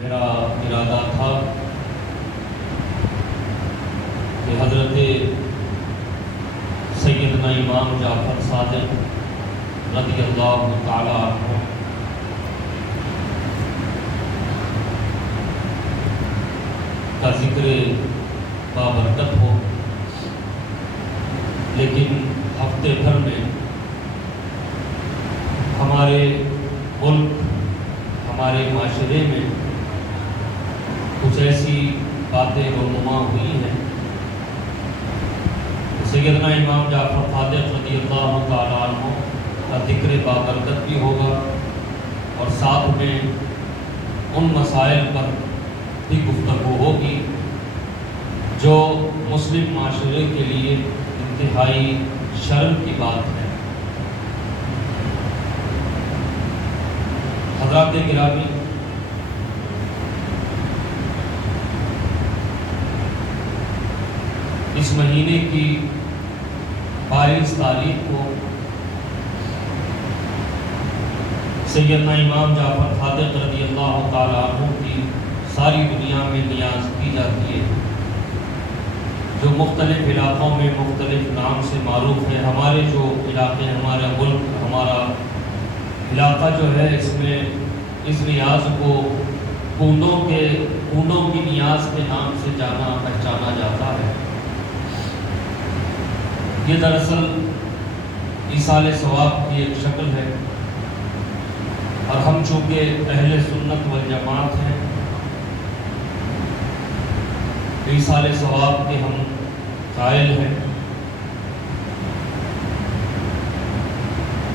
میرا ارادہ تھا کہ حضرت سیدنا امام جعفر صادق رضی اللہ تعالی عنہ کا ذکر بابرکت ہو، لیکن ہفتے بھر میں ہمارے ملک، ہمارے معاشرے میں کچھ ایسی باتیں رونما ہوئی ہیں۔ سیدنا امام جعفر صادق رضی اللہ تعالیٰ عنہ کا ذکر بابرکت بھی ہوگا، اور ساتھ میں ان مسائل پر بھی گفتگو ہوگی جو مسلم معاشرے کے لیے انتہائی شرم کی بات ہے۔ حضرات گرامی، اس مہینے کی 22 تاریخ کو سیدنا امام جعفر صادق رضی اللہ تعالیٰ عنہ کی ساری دنیا میں نیاز کی جاتی ہے، جو مختلف علاقوں میں مختلف نام سے معروف ہے۔ ہمارے جو علاقے، ہمارا ملک، ہمارا علاقہ جو ہے، اس میں اس نیاز کو کنڈوں کی نیاز کے نام سے جانا پہچانا جاتا ہے۔ یہ دراصل ایصال ثواب کی ایک شکل ہے، اور ہم چونکہ اہل سنت والجماعت ہیں، ایصال ثواب کے ہم قائل ہیں۔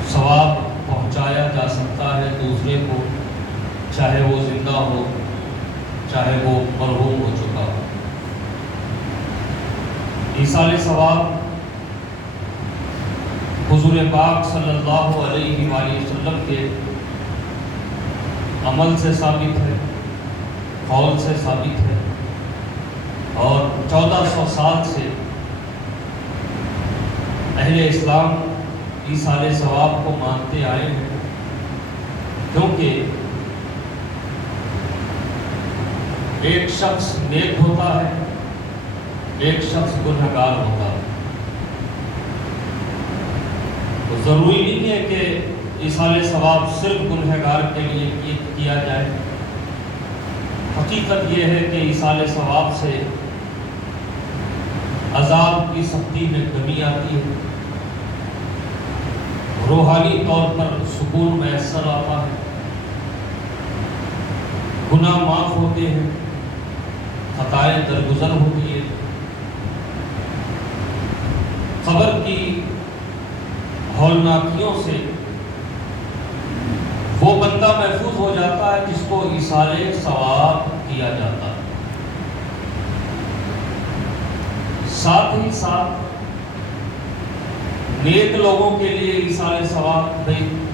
ثواب پہنچایا جا سکتا ہے دوسرے کو، چاہے وہ زندہ ہو، چاہے وہ مرحوم ہو چکا ہو۔ ایصال ثواب حضور پاک صلی اللہ علیہ وآلہ وسلم کے عمل سے ثابت ہے، قول سے ثابت ہے، اور 1400 سال سے اہل اسلام ایصال ثواب کو مانتے آئے ہیں، کیونکہ ایک شخص نیک ہوتا ہے، ایک شخص گنہگار ہوتا ہے۔ تو ضروری نہیں ہے کہ ایصال ثواب صرف گنہگار کے لیے کیا جائے۔ حقیقت یہ ہے کہ ایصال ثواب سے عذاب کی سختی میں کمی آتی ہے، روحانی طور پر سکون میسر آتا ہے، گناہ معاف ہوتے ہیں، خطائیں درگزر ہوتی ہے، قبر کی ہولناکیوں سے وہ بندہ محفوظ ہو جاتا ہے جس کو ایصال ثواب کیا جاتا ہے۔ ساتھ ہی ساتھ نیک لوگوں کے لیے ایصال ثواب،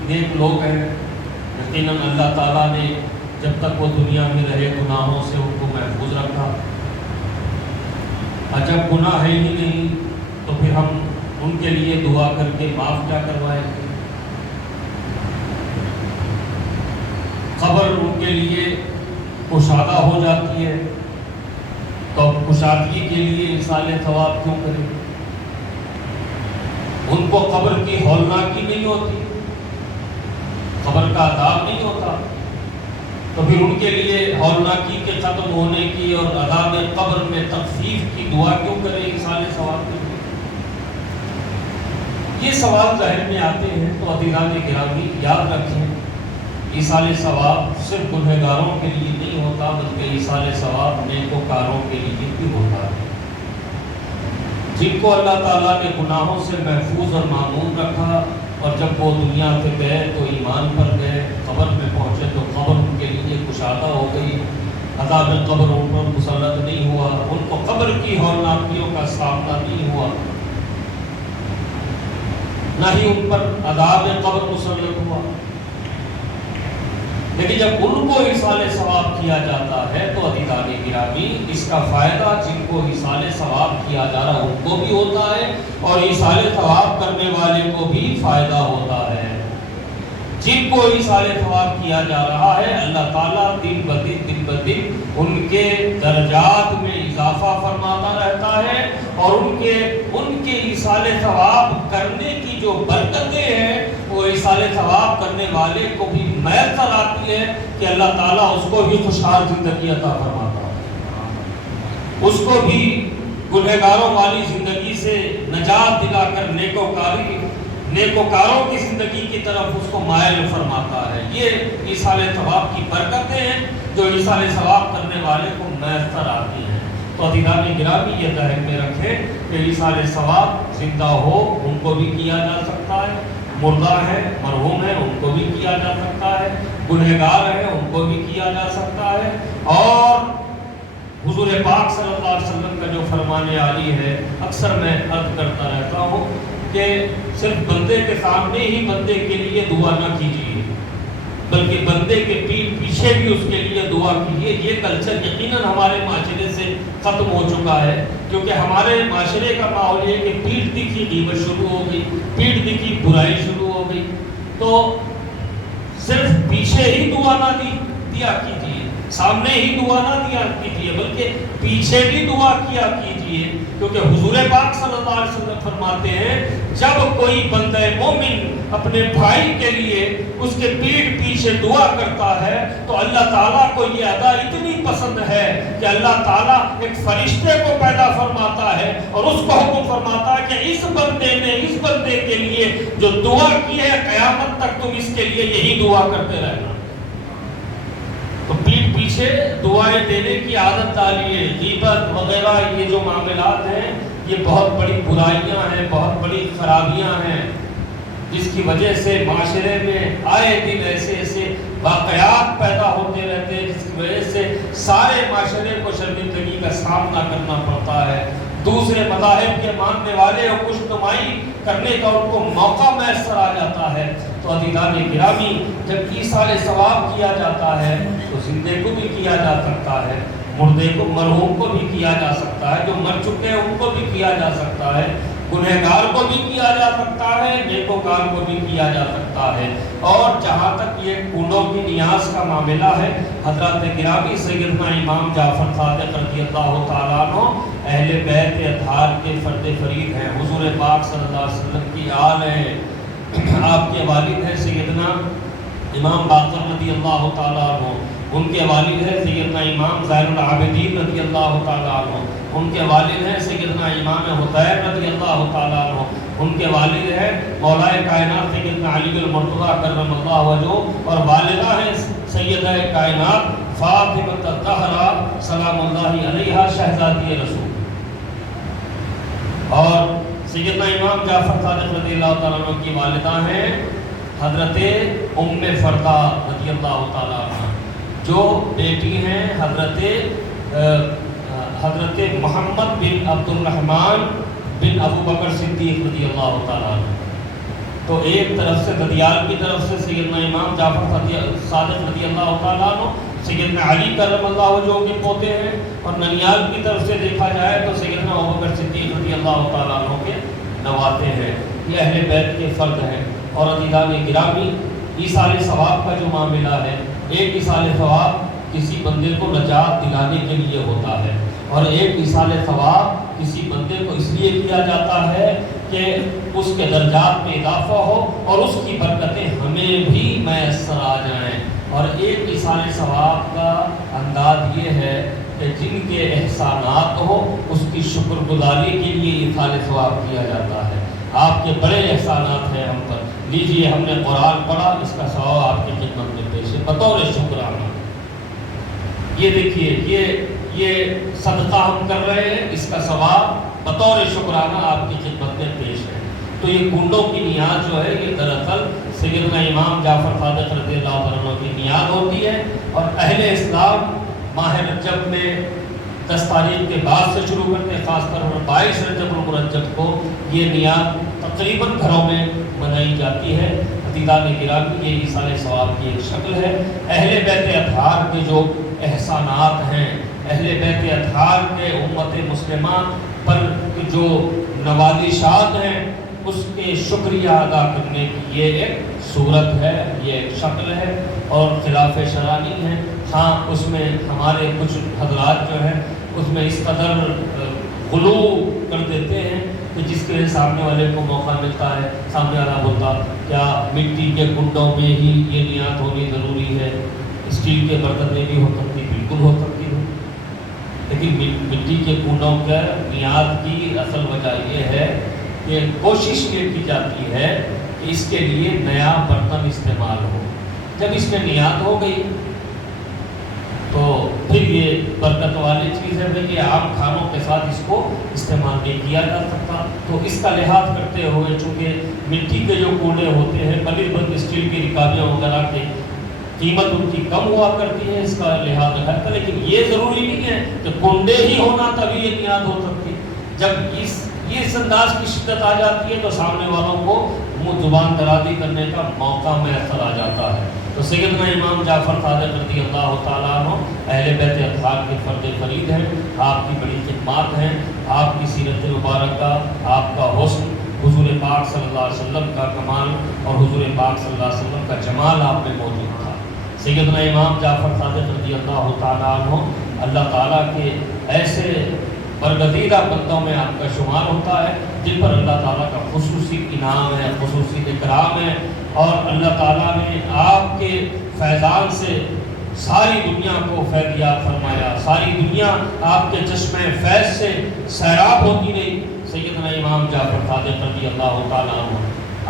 نیک لوگ ہیں، یقیناً اللہ تعالیٰ نے جب تک وہ دنیا میں رہے گناہوں سے ان کو محفوظ رکھا، اور جب گناہ ہے ہی نہیں تو پھر ہم ان کے لیے دعا کر کے معاف کیا کروائیں۔ قبر ان کے لیے کشادہ ہو جاتی ہے، تو کشادگی کے لیے ایصال ثواب کیوں کریں؟ ان کو قبر کی ہولناکی نہیں ہوتی، قبر کا عذاب نہیں ہوتا، تو پھر ان کے لیے ہولناکی کے ختم ہونے کی اور عذاب قبر میں تخفیف کی دعا کیوں کریں ایصال ثواب کے لیے؟ یہ سوال ذہن میں آتے ہیں، تو عزیزان گرامی یاد رکھیں، ایصال ثواب صرف گنہگاروں کے لیے نہیں ہوتا، بلکہ ایصال ثواب نیکوکاروں کے لیے بھی ہوتا ہے، جن کو اللہ تعالیٰ نے گناہوں سے محفوظ اور معمون رکھا، اور جب وہ دنیا سے گئے تو ایمان پر گئے، قبر میں پہنچے تو قبر ان کے لیے کشادہ ہو گئی، عذاب قبر ان پر مسلط نہیں ہوا، ان کو قبر کی ہولناکیوں کا سامنا نہیں ہوا، نہ ہی ان پر عذاب قبر مسلط ہوا۔ لیکن جب ان کو ایصال ثواب کیا جاتا ہے تو عزیزان گرامی اس کا فائدہ جن کو ایصال ثواب کیا جا رہا ان کو بھی ہوتا ہے، اور ایصال ثواب کرنے والے کو بھی فائدہ ہوتا ہے۔ جن کو ایصال ثواب کیا جا رہا ہے اللہ تعالیٰ دن بدن ان کے درجات میں اضافہ فرماتا رہتا ہے، اور ان کے ایصال ثواب کرنے کی جو برکتیں ہیں وہ ایصال ثواب کرنے والے کو بھی میسر آتی ہے کہ اللہ تعالیٰ اس کو بھی خوشحال زندگی عطا فرماتا ہے، اس کو بھی گنہگاروں والی زندگی سے نجات دلا کر نیکوکاروں کی زندگی کی طرف اس کو مائل فرماتا ہے۔ یہ ایصال ثواب کی برکتیں ہیں جو ایصال ثواب کرنے والے کو میسر آتی ہیں۔ تو عزیزان گرامی یہ ذہن میں رکھیں کہ ایصال ثواب زندہ ہو ان کو بھی کیا جا سکتا ہے، مردہ ہے مرحوم ہے ان کو بھی کیا جا سکتا ہے، گنہگار ہے ان کو بھی کیا جا سکتا ہے، اور حضور پاک صلی اللہ علیہ وسلم کا جو فرمان عالی ہے اکثر میں عرض کرتا رہتا ہوں کہ صرف بندے کے سامنے ہی بندے کے لیے دعا نہ کیجیے، بلکہ بندے کے پیچھے بھی اس کے لیے دعا کیجیے۔ یہ کلچر یقیناً ہمارے معاشرے سے ختم ہو چکا ہے، کیونکہ ہمارے معاشرے کا ماحول یہ کہ پیٹھ دکھی غیبت شروع ہو گئی، پیٹھ دکھی برائی شروع ہو گئی، تو صرف پیچھے ہی دعا نہ دیا کیجیے، سامنے ہی دعا نہ دیا کیجیے، بلکہ پیچھے بھی دعا کیا کیجیے، کیونکہ حضور پاک صلی اللہ علیہ وسلم فرماتے ہیں جب کوئی بندہ مومن اپنے بھائی کے لیے اس کے پیٹھ پیچھے دعا کرتا ہے تو اللہ تعالیٰ کو یہ ادا اتنی پسند ہے کہ اللہ تعالیٰ ایک فرشتے کو پیدا فرماتا ہے اور اس کو حکم فرماتا ہے کہ اس بندے کے لیے جو دعا کی ہے قیامت تک تم اس کے لیے یہی دعا کرتے رہنا۔ تو پیٹھ پیچھے دعائیں دینے کی عادت ڈالیے۔ غیبت وغیرہ یہ جو معاملات ہیں یہ بہت بڑی برائیاں ہیں، بہت بڑی خرابیاں ہیں، جس کی وجہ سے معاشرے میں آئے دن ایسے واقعات پیدا ہوتے رہتے ہیں، جس کی وجہ سے سارے معاشرے کو شرمندگی کا سامنا کرنا پڑتا ہے۔ دوسرے مذاہب کے ماننے والے اور کچھ نمائی کرنے کا ان کو موقع میسر آ جاتا ہے۔ تو عزیزان گرامی جب ایصال ثواب کیا جاتا ہے تو زندے کو بھی کیا جا سکتا ہے، مردے کو مرحوم کو بھی کیا جا سکتا ہے، جو مر چکے ہیں ان کو بھی کیا جا سکتا ہے، گنہگار کو بھی کیا جا سکتا ہے، نیکوکار کو بھی کیا جا سکتا ہے۔ اور جہاں تک یہ کنڈوں کی نیاز کا معاملہ ہے، حضرات گرامی سیدنا امام جعفر صادق رضی اللہ تعالیٰ عنہ اہل بیت اطہار کے فرد فرید ہیں، حضور پاک صلی اللہ علیہ وسلم کی آل ہیں، آپ کے والد ہیں سیدنا امام باقر رضی اللہ تعالیٰ عنہ، ان کے والد ہیں سیدنا امام زین العابدین رضی اللہ تعالیٰ عنہ، ان کے والد ہیں سیدنا امام حسین رضی اللہ تعالیٰ عنہ، ان کے والد ہیں مولا کائنات سیدنا علی المرتضیٰ کرم اللہ وجہہ، اور والدہ ہیں سیدہ کائنات فاطمہ الزہرا سلام اللہ علیہا شہزادی رسول۔ اور سیدنا امام جعفر صادق رضی اللہ تعالیٰ عنہ کی والدہ ہیں حضرت ام فردا رضی اللہ تعالیٰ عنہ، جو بیٹی ہیں حضرت محمد بن عبد الرحمن بن ابو بکر صدیق رضی اللہ تعالیٰ عنہ۔ تو ایک طرف سے ددیال کی طرف سے سیدنا امام جعفر صادق رضی اللہ تعالیٰ عنہ سیدنا علی کرم اللہ وجہہ کے پوتے ہیں، اور ننیال کی طرف سے دیکھا جائے تو سیدنا ابو بکر صدیق رضی اللہ تعالیٰ عنہ کے نواتے ہیں، یہ اہل بیت کے فرد ہیں۔ اور عزیزان گرامی ایصال ثواب کا جو معاملہ ہے، ایک ایصال ثواب کسی بندے کو نجات دلانے کے لیے ہوتا ہے، اور ایک ایصال ثواب کسی بندے کو اس لیے کیا جاتا ہے کہ اس کے درجات میں اضافہ ہو اور اس کی برکتیں ہمیں بھی میسر آ جائیں۔ اور ایک ایصال ثواب کا انداز یہ ہے کہ جن کے احسانات ہو اس کی شکر گزاری کے لیے ایصال ثواب کیا جاتا ہے۔ آپ کے بڑے احسانات ہیں ہم پر، لیجئے ہم نے قرآن پڑھا، اس کا ثواب آپ کی خدمت میں پیش ہے بطور شکرانہ۔ یہ دیکھیے یہ صدقہ ہم کر رہے ہیں، اس کا ثواب بطور شکرانہ آپ کی خدمت میں پیش ہے۔ تو یہ کنڈوں کی نیاز جو ہے یہ دراصل سیدنا امام جعفر صادق رضی اللہ عنہ کی نیاز ہوتی ہے، اور اہل اسلام ماہ رجب میں 10 تاریخ کے بعد سے شروع کرتے ہیں، خاص طور پر 22 رجب المرجب کو یہ نیاز تقریباً گھروں میں منائی جاتی ہے۔ عزیزان گرامی یہ ایصال ثواب کی ایک شکل ہے۔ اہل بیت اطہار کے جو احسانات ہیں، اہل بیت اطہار کے امت مسلمہ پر جو نوازشات ہیں، اس کے شکریہ ادا کرنے کی یہ ایک صورت ہے، یہ ایک شکل ہے اور خلاف شرع نہیں ہے۔ ہاں اس میں ہمارے کچھ حضرات جو ہیں اس میں اس قدر غلو کر دیتے ہیں کہ جس کے سامنے والے کو موقع ملتا ہے سامنے والا بولتا کیا مٹی کے کنڈوں میں ہی یہ نیات ہونی ضروری ہے، اسٹیل کے برتن میں بھی ہو سکتی، بالکل ہو سکتی ہے، لیکن مٹی کے کنڈوں کا نیات کی اصل وجہ یہ ہے کہ کوشش یہ کی جاتی ہے کہ اس کے لیے نیا برتن استعمال ہو۔ جب اس میں نیات ہو گئی تو پھر یہ برکت والی چیز ہے بھئی یہ عام کھانوں کے ساتھ اس کو استعمال نہیں کیا جا سکتا، تو اس کا لحاظ کرتے ہوئے چونکہ مٹی کے جو کنڈے ہوتے ہیں بلند بند اسٹیل کی رکابیاں وغیرہ کے قیمت ان کی کم ہوا کرتی ہے، اس کا لحاظ رکھا تھا، لیکن یہ ضروری نہیں ہے کہ کنڈے ہی ہونا تبھی یہ نیات ہو سکتی۔ جب اس انداز کی شدت آ جاتی ہے تو سامنے والوں کو منہ زبان درازی کرنے کا موقع میسر آ جاتا ہے۔ تو سیدنا امام جعفر صادق رضی اللہ تعالیٰ عنہ اہل بیت اطہار کے فرد فرید ہیں، آپ کی بڑی خدمات ہیں، آپ کی سیرت مبارکہ، آپ کا حسن، حضور پاک صلی اللہ علیہ وسلم کا کمال اور حضور پاک صلی اللہ علیہ وسلم کا جمال آپ میں موجود تھا۔ سیدنا امام جعفر صادق رضی اللہ تعالیٰ عنہ اللہ تعالیٰ کے ایسے برگزیدہ بندوں میں آپ کا شمار ہوتا ہے جن پر اللہ تعالیٰ کا خصوصی انعام ہے، خصوصی اکرام ہے، اور اللہ تعالیٰ نے آپ کے فیضان سے ساری دنیا کو فیضیاب فرمایا، ساری دنیا آپ کے چشمے فیض سے سیراب ہوتی رہی۔ سیدنا امام جعفر صادق رضی اللہ تعالیٰ عنہ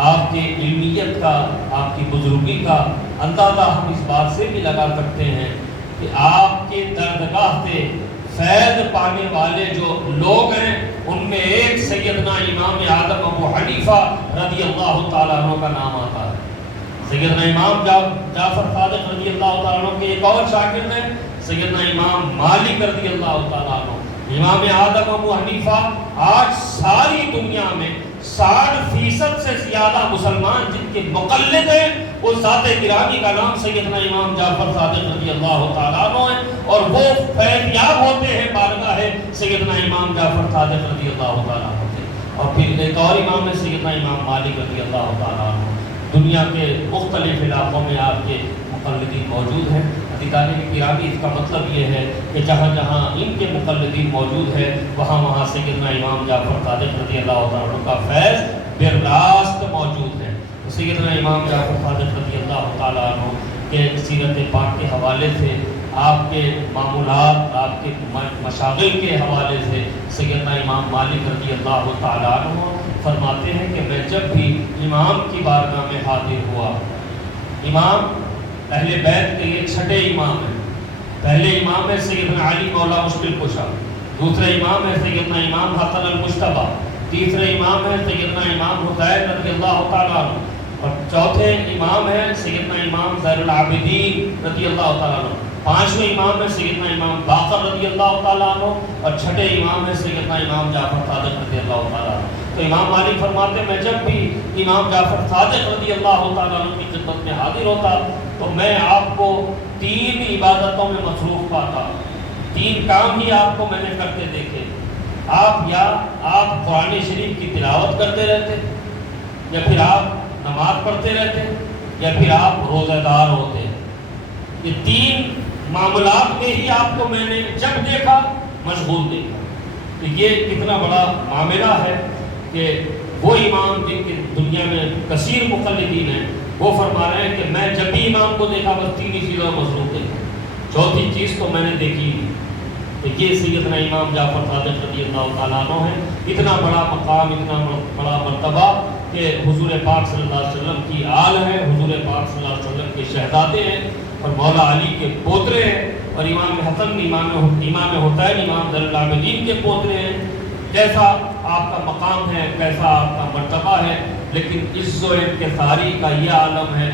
آپ کے علمیت کا، آپ کی بزرگی کا اندازہ ہم اس بات سے بھی لگا سکتے ہیں کہ آپ کے دردگاہ سے فیض پانے والے جو لوگ ہیں ان میں ایک سیدنا امام اعظم ابو حنیفہ رضی اللہ تعالیٰ عنہ کا نام آتا ہے۔ سیدنا امام جعفر صادق رضی اللہ تعالیٰ عنہ کے ایک اور شاگرد ہیں سیدنا امام مالک رضی اللہ تعالیٰ عنہ۔ امام اعظم ابو حنیفہ آج ساری دنیا میں 60% سے زیادہ مسلمان جن کے مقلد ہیں اس ذات گرامی کا نام سیدنا امام جعفر صادق رضی اللہ تعالیٰ عنہ ہے، اور وہ فیضیاب ہوتے ہیں بارگاہ سیدنا امام جعفر صادق رضی اللہ تعالیٰ عنہ سے۔ اور پھر ایک اور امام ہے سیدنا امام مالک رضی اللہ تعالیٰ عنہ۔ دنیا کے مختلف علاقوں میں آپ کے مقلدین موجود ہیں۔ عزیزان گرامی اس کا مطلب یہ ہے کہ جہاں جہاں ان کے مقلدین موجود ہے وہاں وہاں سیدنا امام جعفر صادق رضی اللہ تعالیٰ عنہ کا فیض براست موجود ہے۔ سیدنا امام جعفر صادق رضی اللہ تعالیٰ عنہ کے سیرت پاک کے حوالے سے، آپ کے معمولات، آپ کے مشاغل کے حوالے سے سیدنا امام مالک رضی اللہ تعالیٰ عنہ فرماتے ہیں کہ میں جب بھی امام کی بارگاہ میں حاضر ہوا، امام اہل بیت کے یہ چھٹے امام ہیں۔ پہلے امام ہے سیدنا علی مولا مشکل کشا، دوسرے امام ہے سیدنا امام حسن المجتبی، تیسرے امام ہے سیدنا امام حسین رضی اللہ تعالیٰ عنہ، اور چوتھے امام ہے سیدنا امام زین العابدین رضی اللہ تعالیٰ عنہ، پانچویں امام ہے سیدنا امام باقر رضی اللہ تعالیٰ عنہ، اور چھٹے امام ہے سیدنا امام جعفر صادق رضی اللہ تعالیٰ عنہ۔ تو امام مالک فرماتے ہیں میں جب بھی امام جعفر صادق رضی اللہ تعالیٰ عنہ کی خدمت میں حاضر ہوتا تو میں آپ کو 3 عبادتوں میں مصروف پاتا، 3 کام ہی آپ کو میں نے کرتے دیکھے۔ آپ قرآن شریف کی تلاوت کرتے رہتے، یا پھر آپ نماز پڑھتے رہتے، یا پھر آپ روزہ دار ہوتے۔ یہ 3 معاملات میں ہی آپ کو میں نے جب دیکھا مشغول دیکھا۔ تو یہ کتنا بڑا معاملہ ہے کہ وہ امام جن کی دنیا میں کثیر مقلدین ہیں وہ فرما رہے ہیں کہ میں جب بھی امام کو دیکھا بس 3 ہی چیزوں میں مصروف دیکھا، چوتھی چیز تو میں نے دیکھی نہیں۔ تو یہ سیدنا امام جعفر صادق رضی اللہ تعالیٰ عنہ ہے۔ اتنا بڑا مقام، اتنا بڑا مرتبہ کہ حضور پاک صلی اللہ علیہ وسلم کی آل ہے، حضور پاک صلی اللہ علیہ وسلم کے شہزادے ہیں اور مولا علی کے پوترے ہیں، اور امام حسن، امام حسین، امام زین العابدین کے پوترے ہیں۔ کیسا آپ کا مقام ہے، کیسا آپ کا مرتبہ ہے، لیکن عز و انکساری کا یہ عالم ہے۔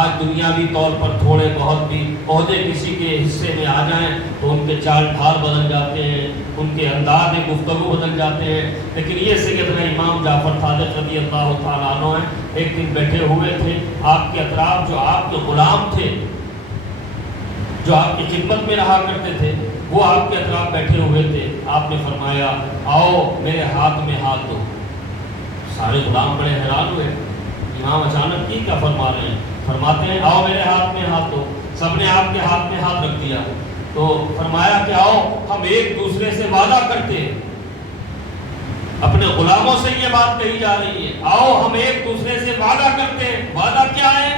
آج دنیاوی طور پر تھوڑے بہت بھی عہدے کسی کے حصے میں آ جائیں تو ان کے چال ڈھال بدل جاتے ہیں، ان کے انداز گفتگو بدل جاتے ہیں، لیکن یہ سیدنا امام جعفر صادق رضی اللہ تعالیٰ عنہ ہیں۔ ایک دن بیٹھے ہوئے تھے آپ کے اطراف جو آپ کے غلام تھے، جو آپ کی خدمت میں رہا کرتے تھے، وہ آپ کے اطراف بیٹھے ہوئے تھے۔ آپ نے فرمایا آؤ میرے ہاتھ میں ہاتھ دو۔ سارے غلام بڑے حیران ہوئے، امام اچانک کی کیا فرما رہے ہیں؟ فرماتے ہیں آؤ میرے ہاتھ میں ہاتھ دو۔ سب نے آپ کے ہاتھ میں ہاتھ رکھ دیا تو فرمایا کہ آؤ ہم ایک دوسرے سے وعدہ کرتے ہیں۔ اپنے غلاموں سے یہ بات کہی جا رہی ہے، آؤ ہم ایک دوسرے سے وعدہ کرتے ہیں۔ وعدہ کیا ہے؟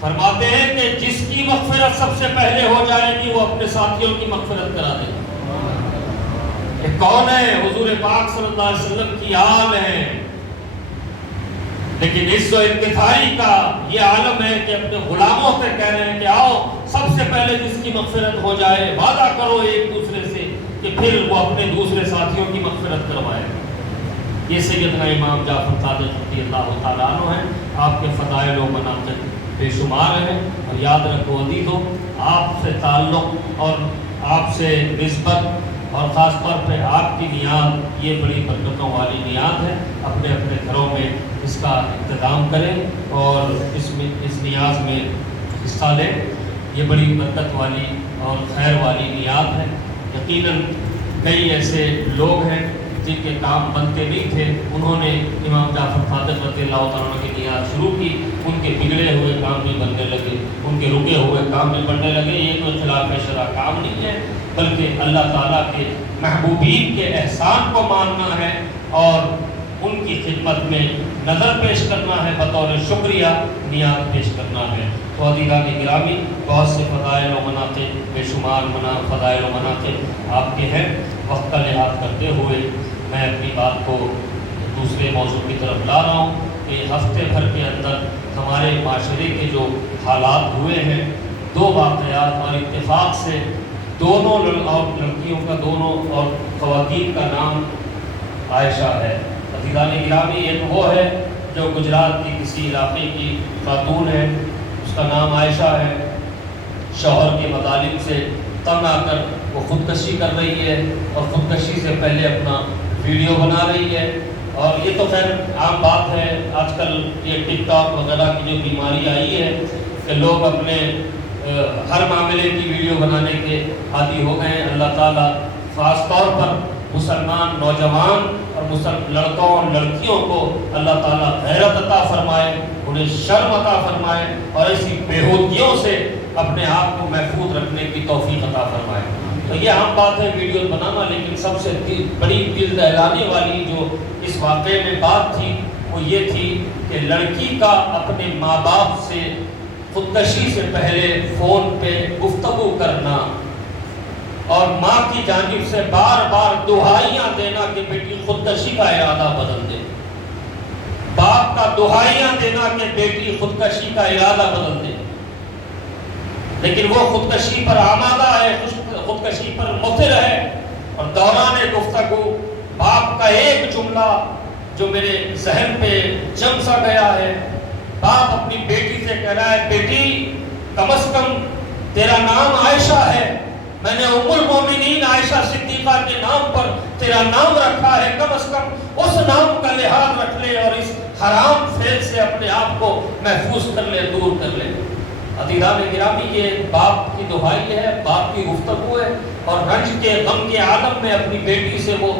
فرماتے ہیں کہ جس کی مغفرت سب سے پہلے ہو جائے گی وہ اپنے ساتھیوں کی مغفرت کرا دے گا۔ یہ کون ہے؟ حضور پاک صلی اللہ علیہ وسلم کی آل ہے، لیکن عز و انکساری کا یہ عالم ہے کہ اپنے غلاموں سے کہہ رہے ہیں کہ آؤ سب سے پہلے جس کی مغفرت ہو جائے وعدہ کرو ایک دوسرے سے کہ پھر وہ اپنے دوسرے ساتھیوں کی مغفرت کروائے۔ یہ سیدنا امام جعفر صادق رضی اللہ تعالیٰ عنہ ہیں، آپ کے فضائل و مناقب بے شمار ہیں، اور یاد رکھو عزیزو، آپ سے تعلق اور آپ سے نسبت اور خاص طور پہ آپ کی نیاد یہ بڑی برکتوں والی نیاد ہے۔ اپنے اپنے گھروں میں اس کا اقتدام کریں اور اس نیاز میں حصہ لیں۔ یہ بڑی برکت والی اور خیر والی نیاد ہے۔ یقیناً کئی ایسے لوگ ہیں جن کے کام بنتے نہیں تھے، انہوں نے امام جعفر صادق رضی اللہ تعالیٰ عنہ کی نیاد شروع کی، ان کے بگڑے ہوئے کام بھی بننے لگے، ان کے رکے ہوئے کام بھی بننے لگے۔ یہ کوئی خلاف شرع کام نہیں ہے، بلکہ اللہ تعالیٰ کے محبوبین کے احسان کو ماننا ہے اور ان کی خدمت میں نظر پیش کرنا ہے، بطور شکریہ نیاد پیش کرنا ہے۔ تو عزیزان گرامی، بہت سے فضائل و مناقب، بے شمار فضائل و مناقب آپ کے ہیں۔ وقت کا لحاظ کرتے ہوئے میں اپنی بات کو دوسرے موضوع کی طرف لا رہا ہوں کہ ہفتے بھر کے اندر ہمارے معاشرے کے جو حالات ہوئے ہیں، دو واقعات اور اتفاق سے دونوں لڑکیوں کا، دونوں اور خواتین کا نام عائشہ ہے۔ عزیزان گرامی، ایک وہ ہے جو گجرات کی کسی علاقے کی خاتون ہے، اس کا نام عائشہ ہے، شوہر کے مطالب سے تنگ آ کر وہ خودکشی کر رہی ہے اور خودکشی سے پہلے اپنا ویڈیو بنا رہی ہے۔ اور یہ تو خیر عام بات ہے، آج کل یہ ٹک ٹاک وغیرہ کی جو بیماری آئی ہے کہ لوگ اپنے ہر معاملے کی ویڈیو بنانے کے عادی ہو گئے ہیں۔ اللہ تعالیٰ خاص طور پر مسلمان نوجوان اور لڑکوں اور لڑکیوں کو اللہ تعالیٰ غیرت عطا فرمائے، انہیں شرم عطا فرمائے اور ایسی بےہودگیوں سے اپنے آپ کو محفوظ رکھنے کی توفیق عطا فرمائے۔ تو یہ عام بات ہے ویڈیوز بنانا، لیکن سب سے بڑی دل دہلانے والی جو اس واقعے میں بات تھی وہ یہ تھی کہ لڑکی کا اپنے ماں باپ سے خودکشی سے پہلے فون پہ گفتگو کرنا اور ماں کی جانب سے بار بار دہائیاں دینا کہ بیٹی خودکشی کا ارادہ بدل دے، باپ کا دہائیاں دینا کہ بیٹی خودکشی کا ارادہ بدل دے، لیکن وہ خودکشی پر آمادہ ہے، خودکشی پر مصر ہے۔ اور دوران گفتگو باپ کا ایک جملہ جو میرے ذہن پہ جم سا گیا ہے، باپ اپنی بیٹی سے کہہ رہا ہے، بیٹی کم از کم تیرا نام عائشہ ہے، میں نے ام المومنین عائشہ صدیقہ کے نام پر تیرا نام رکھا ہے، کم از کم اس نام کا لحاظ رکھ لے اور اس حرام فعل سے اپنے آپ کو محفوظ کر لے، دور کر لے۔ عزیزان گرامی، یہ باپ کی دہائی ہے، باپ کی گفتگو ہے، اور رنج کے غم کے عالم میں اپنی بیٹی سے وہ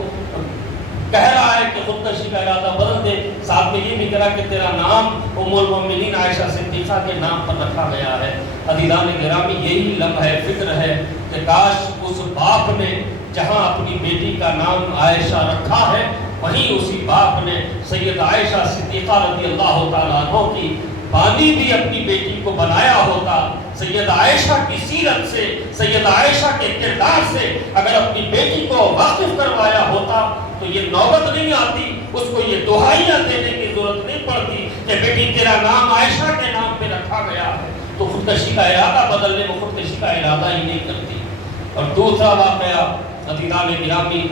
کہہ رہا ہے کہ خودکشی کا ارادہ بدل دے، ساتھ میں یہ بھی کہا کہ تیرا نام ام المومنین عائشہ صدیقہ کے نام پر رکھا گیا ہے۔ عزیزان گرامی، یہی لمحہ فکر ہے کہ کاش اس باپ نے جہاں اپنی بیٹی کا نام عائشہ رکھا ہے، وہیں اسی باپ نے سید عائشہ صدیقہ رضی اللہ تعالیٰ عنہ کی بانی بھی اپنی بیٹی کو بنایا ہوتا۔ سید عائشہ کی سیرت سے، سید عائشہ کے کردار سے اگر اپنی بیٹی کو واقف کروایا ہوتا تو یہ نوبت نہیں آتی، اس کو یہ دہائیاں دینے کی ضرورت نہیں پڑتی کہ بیٹی تیرا نام عائشہ کے نام پہ رکھا گیا ہے تو خودکشی کا ارادہ بدلنے میں خودکشی کا ارادہ ہی نہیں کرتی۔ اور دوسرا واقعہ، عزیزان گرامی،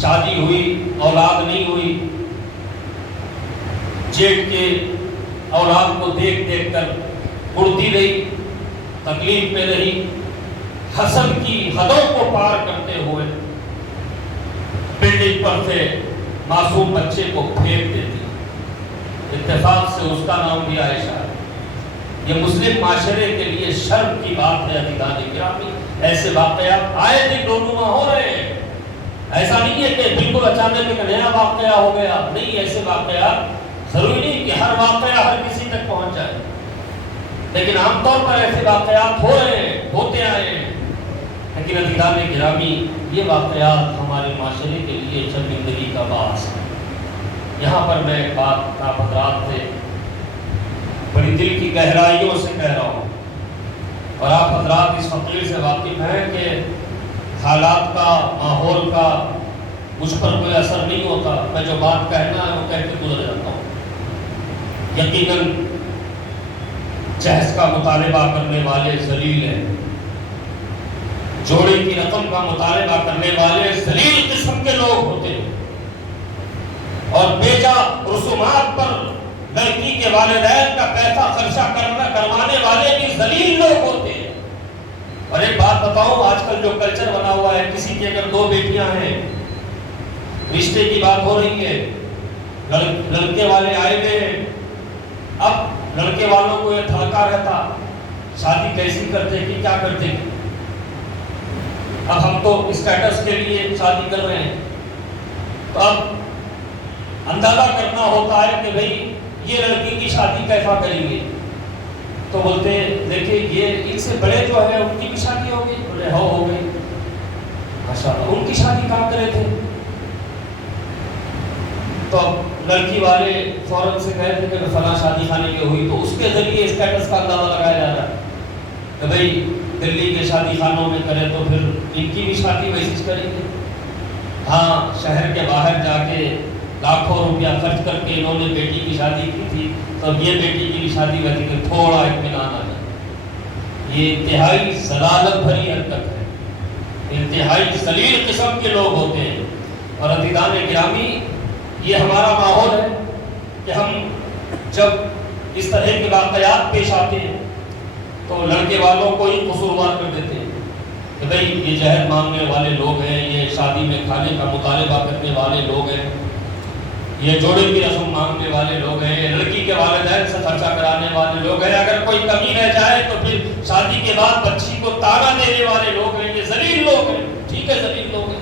شادی ہوئی، اولاد نہیں ہوئی، جیٹ کے اولاد کو دیکھ دیکھ کر اڑتی رہی، تکلیف میں رہی، حسد کی حدوں کو پار کرتے ہوئے بلڈنگ پر سے معصوم بچے کو پھینک دیتی، اتفاق سے اس کا نام بھی عائشہ ہے۔ یہ مسلم معاشرے کے لیے شرم کی بات ہے۔ عزیزان گرامی، ایسے واقعات آئے دن رونما ہو رہے ہیں، ایسا نہیں ہے کہ بالکل اچانک ایک نیا واقعہ ہو گیا، نہیں، ایسے واقعات ضروری نہیں کہ ہر واقعہ ہر کسی تک پہنچ جائے، لیکن عام طور پر ایسے واقعات ہو رہے ہیں، ہوتے آئے ہیں۔ لیکن عزیزان گرامی، یہ واقعات ہمارے معاشرے کے لیے شرمندگی کا باعث ہے۔ یہاں پر میں ایک بات آپ حضرات سے بڑی دل کی گہرائیوں سے کہہ رہا ہوں، اور آپ حضرات اس فقیر سے واقف ہیں کہ حالات کا، ماحول کا مجھ پر کوئی اثر نہیں ہوتا، میں جو بات کہنا ہے وہ کہہ کے گزر جاتا ہوں۔ یقیناً جہیز کا مطالبہ کرنے والے ذلیل ہیں، جوڑے کی رقم کا مطالبہ کرنے والے ذلیل قسم کے لوگ ہوتے ہیں، اور بیجا رسومات پر لڑکی کے والدین کا پیسہ خرچہ کروانے والے بھی ذلیل لوگ ہوتے ہیں۔ اور ایک بات بتاؤں، آج کل جو کلچر بنا ہوا ہے، کسی کی اگر 2 بیٹیاں ہیں، رشتے کی بات ہو رہی ہے، لڑکے والے آئے ہوئے ہیں، اب لڑکے والوں کو یہ تھڑکا رہتا شادی کیسی کرتے کہ کیا کرتے کہ اب ہم تو اسٹیٹس کے لیے شادی کر رہے ہیں، تو اب اندازہ کرنا ہوتا ہے کہ بھئی یہ لڑکی کی شادی کیسا کریں گے، تو بولتے ہیں دیکھیں یہ ان سے بڑے جو ہے ان کی بھی شادی ہو گئی، بولے ہو گئی، ماشاءاللہ ان کی شادی کہاں کرے تھے؟ تو اب لڑکی والے فوراً سے کہتے ہیں کہ فلاں شادی خانے میں ہوئی، تو اس کے ذریعے اسٹیٹس کا اندازہ لگایا جا رہا ہے کہ بھئی دلی کے شادی خانوں میں کرے تو پھر ان کی بھی شادی ویسی کریں گے۔ ہاں، شہر کے باہر جا کے لاکھوں روپیہ خرچ کر کے انہوں نے بیٹی کی شادی کی تھی، تو اب یہ بیٹی کی بھی شادی ویسی کہ تھوڑا اطمینان آ جائے۔ یہ انتہائی ضلالت بھری حرکت ہے، انتہائی ذلیل قسم کے لوگ ہوتے ہیں۔ اور عزیزان گرامی، یہ ہمارا ماحول ہے کہ ہم جب اس طرح کے واقعات پیش آتے ہیں تو لڑکے والوں کو ہی قصوروار کر دیتے ہیں کہ بھئی یہ جہیز مانگنے والے لوگ ہیں، یہ شادی میں کھانے کا مطالبہ کرنے والے لوگ ہیں، یہ جوڑے کی رسم مانگنے والے لوگ ہیں، لڑکی کے والدین سے خرچہ کرانے والے لوگ ہیں، اگر کوئی کمی رہ جائے تو پھر شادی کے بعد بچی کو تانا دینے والے لوگ ہیں، یہ ذلیل لوگ ہیں۔ ٹھیک ہے، ذلیل لوگ ہیں،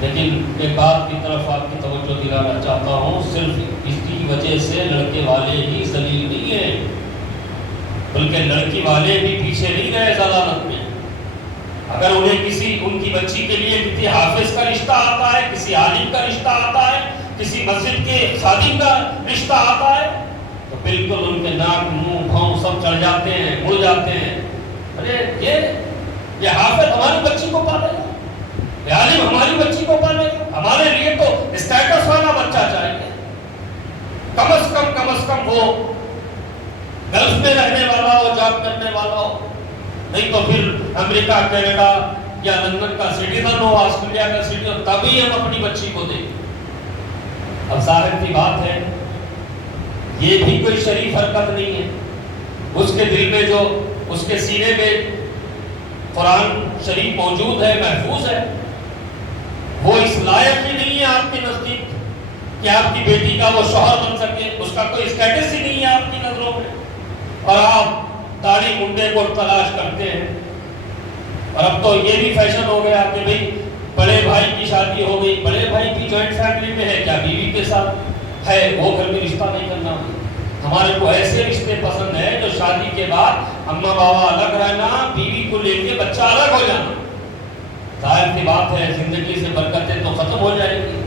لیکن ایک بات کی طرف آپ کی توجہ دلانا چاہتا ہوں، صرف اس کی وجہ سے لڑکے والے ہی ذلیل نہیں ہیں، بلکہ لڑکی والے بھی پیچھے نہیں رہے ضلالت میں۔ اگر انہیں ان کی بچی کے لیے کسی حافظ کا رشتہ آتا ہے، کسی عالم کا رشتہ آتا ہے، کسی مسجد کے خادم کا رشتہ آتا ہے، تو بالکل ان کے ناک، منہ، بھاؤں سب چڑھ جاتے ہیں، مڑ جاتے ہیں۔ ارے یہ حافظ ہماری بچی کو پالے گا، یہ عالم ہماری بچی کو پالے گا، ہمارے لیے تو اسٹیٹس والا بچہ چاہیے، کم از کم وہ گلف میں رہنے والا ہو، جاب کرنے والا ہو، نہیں تو پھر امریکہ، کینیڈا یا لندن کا سٹیزن ہو، آسٹریلیا کا سٹیزن، تبھی ہم اپنی بچی کو دیں۔ اب ظاہر کی بات ہے یہ بھی کوئی شریف حرکت نہیں ہے۔ اس کے دل میں جو، اس کے سینے میں قرآن شریف موجود ہے، محفوظ ہے، وہ اس لائق ہی نہیں ہے آپ کے نزدیک کہ آپ کی بیٹی کا وہ شوہر بن سکے، اس کا کوئی اسٹیٹس ہی نہیں ہے آپ کی نظروں میں، اور آپ داڑھی منڈے کو تلاش کرتے ہیں۔ اور اب تو یہ بھی فیشن ہو گیا کہ بھئی بڑے بھائی کی شادی ہو گئی، بڑے بھائی کی جوائنٹ فیملی میں ہے، کیا بیوی کے ساتھ ہے، وہ گھر میں رشتہ نہیں کرنا۔ ہمارے کو ایسے رشتے پسند ہیں جو شادی کے بعد اماں بابا الگ رہنا، بیوی کو لے کے بچہ الگ ہو جانا۔ ظاہر سی بات ہے زندگی سے برکتیں تو ختم ہو جائیں گی،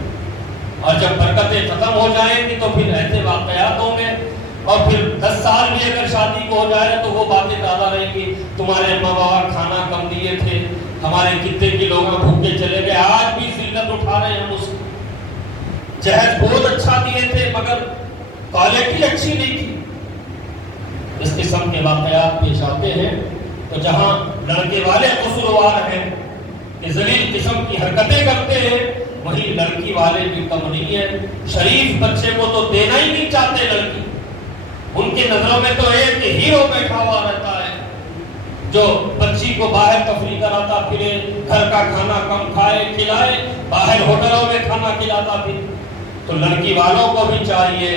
اور جب برکتیں ختم ہو جائیں گی تو پھر ایسے واقعات ہوں گے، اور پھر 10 سال بھی اگر شادی کو ہو جائے تو وہ باتیں زیادہ رہیں گی، تمہارے اماں بابا کھانا کم دیے تھے، ہمارے کتنے کے لوگ بھوکے چلے گئے، آج بھی ذلت اٹھا رہے ہیں ہم اس، جہیز بہت اچھا دیے تھے مگر کوالٹی اچھی نہیں تھی۔ اس قسم کے واقعات پیش آتے ہیں، تو جہاں لڑکے والے قصوروار ہیں کہ ذلیل قسم کی حرکتیں کرتے ہیں، وہیں لڑکی والے بھی کم نہیں ہیں۔ شریف بچے کو تو دینا ہی نہیں چاہتے لڑکی، ان کی نظروں میں تو ایک ہیرو بیٹھا ہوا رہتا ہے جو بچی کو باہر تفریح کراتا پھرے، گھر کا کھانا کم کھائے کھلائے، باہر ہوٹلوں میں کھانا کھلاتا پھر۔ تو لڑکی والوں کو بھی چاہیے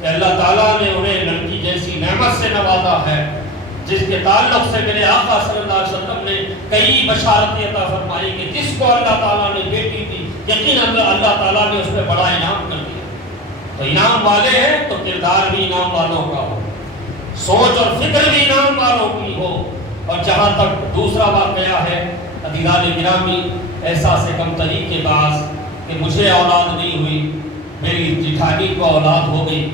کہ اللہ تعالیٰ نے انہیں لڑکی جیسی نعمت سے نوازا ہے جس کے تعلق سے میرے آقا صلی اللہ علیہ وسلم نے کئی بشارتیں عطا فرمائی کہ جس کو اللہ تعالیٰ نے بیٹی دی، یقیناً اللہ تعالیٰ نے اس پہ بڑا انعام کر دیا۔ تو انعام والے ہیں تو کردار بھی انعام والوں کا ہو، سوچ اور فکر بھی انعام والوں کی ہو۔ اور جہاں تک دوسرا واقعہ ہے عزیزان گرامی، احساس کمتری کے باعث کہ مجھے اولاد نہیں ہوئی، میری جٹھانی کو اولاد ہو گئی،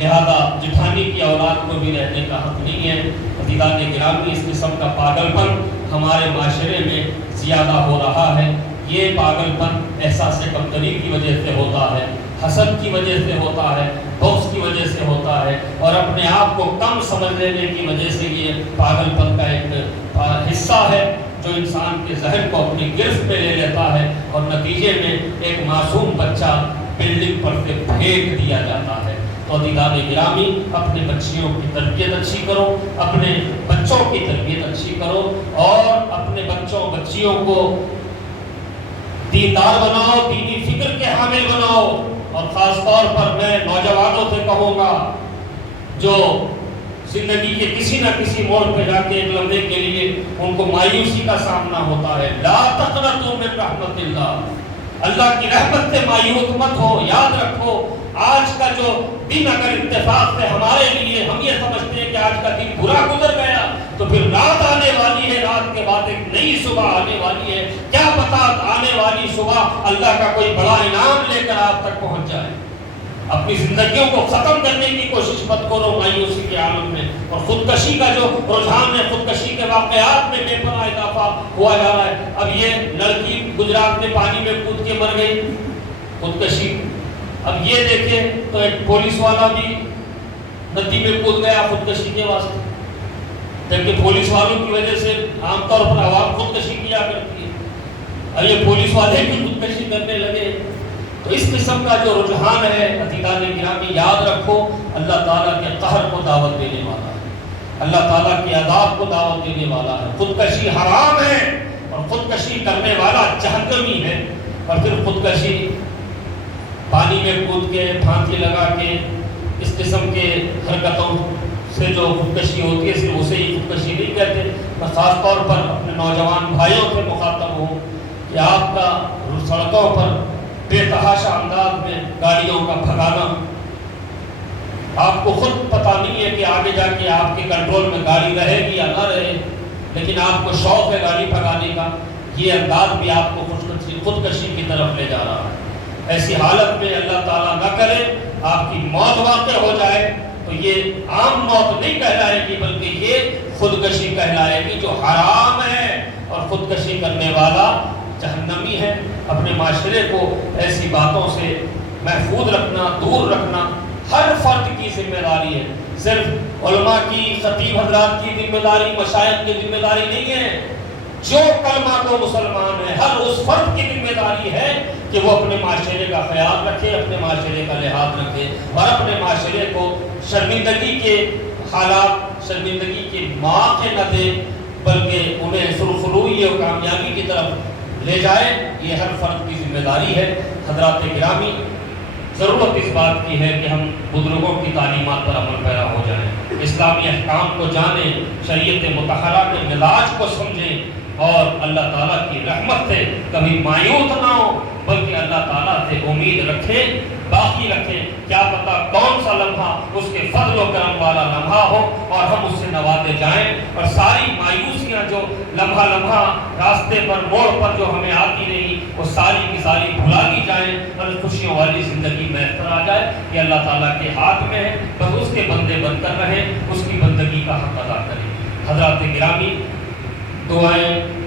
لہذا جٹھانی کی اولاد کو بھی رہنے کا حق نہیں ہے۔ عزیزان گرامی، اس قسم کا پاگل پن ہمارے معاشرے میں زیادہ ہو رہا ہے۔ یہ پاگل پن احساس کمتری کی وجہ سے ہوتا ہے، حسد کی وجہ سے ہوتا ہے، بغض کی وجہ سے ہوتا ہے، اور اپنے آپ کو کم سمجھ لینے کی وجہ سے یہ پاگل پن کا ایک حصہ ہے جو انسان کے ذہن کو اپنی گرفت میں لے لیتا ہے، اور نتیجے میں ایک معصوم بچہ بلڈنگ پر سے پھینک دیا جاتا ہے۔ تو عزیزان گرامی، اپنے بچیوں کی تربیت اچھی کرو، اپنے بچوں کی تربیت اچھی کرو، اور اپنے بچوں بچیوں کو دیندار بناؤ، دینی فکر کے حامل بناؤ۔ اور خاص طور پر میں نوجوانوں سے کہوں گا جو زندگی کے کسی نہ کسی موڑ پہ جا کے ایک لمحے کے لیے ان کو مایوسی کا سامنا ہوتا ہے، لا تقنطوا من رحمت اللہ، اللہ کی رحمت سے مایوس مت ہو۔ یاد رکھو، آج کا جو دن اگر اتفاق سے ہمارے لیے ہم یہ سمجھتے ہیں کہ آج کا دن برا گزر گیا، تو پھر رات آنے والی ہے، رات کے بعد ایک نئی صبح آنے والی ہے۔ کیا پتا آنے والی صبح اللہ کا کوئی بڑا انعام لے کر آپ تک پہنچ جائے۔ اپنی زندگیوں کو ختم کرنے کی کوشش مت کرو مایوسی کے عالم میں۔ اور خودکشی کا جو رجحان ہے، خودکشی کے واقعات میں بے پناہ اضافہ ہوا جا رہا ہے۔ اب یہ لڑکی گجرات میں پانی میں کود کے مر گئی، خودکشی۔ اب یہ دیکھیں تو ایک پولیس والا بھی ندی میں کود گیا خودکشی کے واسطے، جبکہ پولیس والوں کی وجہ سے عام طور پر عوام خودکشی کیا کرتی ہے، اب یہ پولیس والے بھی خودکشی کرنے لگے۔ تو اس قسم کا جو رجحان ہے عزیزان گرامی، یاد رکھو، اللہ تعالیٰ کے قہر کو دعوت دینے والا ہے، اللہ تعالیٰ کے عذاب کو دعوت دینے والا ہے۔ خودکشی حرام ہے، اور خودکشی کرنے والا جہنمی ہے۔ اور پھر خودکشی پانی میں کود کے، پھانسی لگا کے، اس قسم کے حرکتوں سے جو خودکشی ہوتی ہے، صرف اسے ہی خودکشی نہیں کہتے۔ میں خاص طور پر اپنے نوجوان بھائیوں سے مخاطب ہوں کہ آپ کا سڑکوں پر بے تحاشا انداز میں گاڑیوں کا بھگانا، آپ کو خود پتہ نہیں ہے کہ آگے جا کے آپ کے کنٹرول میں گاڑی رہے گی یا نہ رہے، لیکن آپ کو شوق ہے گاڑی بھگانے کا، یہ انداز بھی آپ کو خودکشی کی طرف لے جا رہا ہے۔ ایسی حالت میں اللہ تعالیٰ نہ کرے آپ کی موت واقع ہو جائے تو یہ عام موت نہیں کہلائے گی، بلکہ یہ خودکشی کہلائے گی جو حرام ہے، اور خودکشی کرنے والا جہنمی ہے۔ اپنے معاشرے کو ایسی باتوں سے محفوظ رکھنا، دور رکھنا ہر فرد کی ذمہ داری ہے، صرف علماء کی، خطیب حضرات کی ذمہ داری، مشائخ کی ذمہ داری نہیں ہے۔ جو کلمہ کو مسلمان ہے، ہر اس فرد کی ذمہ داری ہے کہ وہ اپنے معاشرے کا خیال رکھے، اپنے معاشرے کا لحاظ رکھے، اور اپنے معاشرے کو شرمندگی کے حالات، شرمندگی کے مواقع نہ دے، بلکہ انہیں سرخروئی اور کامیابی کی طرف لے جائے۔ یہ ہر فرد کی ذمہ داری ہے۔ حضرات گرامی، ضرورت اس بات کی ہے کہ ہم بزرگوں کی تعلیمات پر عمل پیرا ہو جائیں، اسلامی احکام کو جانیں، شریعت مطہرہ کے مزاج کو سمجھیں، اور اللہ تعالیٰ کی رحمت سے کبھی مایوس نہ ہو، بلکہ اللہ تعالیٰ سے امید رکھیں، باقی رکھیں۔ کیا پتہ کون سا لمحہ اس کے فضل و کرم والا لمحہ ہو اور ہم اس سے نوازے جائیں، اور ساری مایوسیاں جو لمحہ لمحہ راستے پر، موڑ پر جو ہمیں آتی رہی، وہ ساری کی ساری بھلا دی جائیں، اور خوشیوں والی زندگی میسر آ جائے۔ یہ اللہ تعالیٰ کے ہاتھ میں ہے، بس اس کے بندے بن کر رہیں، اس کی بندگی کا حق ادا کریں۔ حضرات گرامی، دعائیں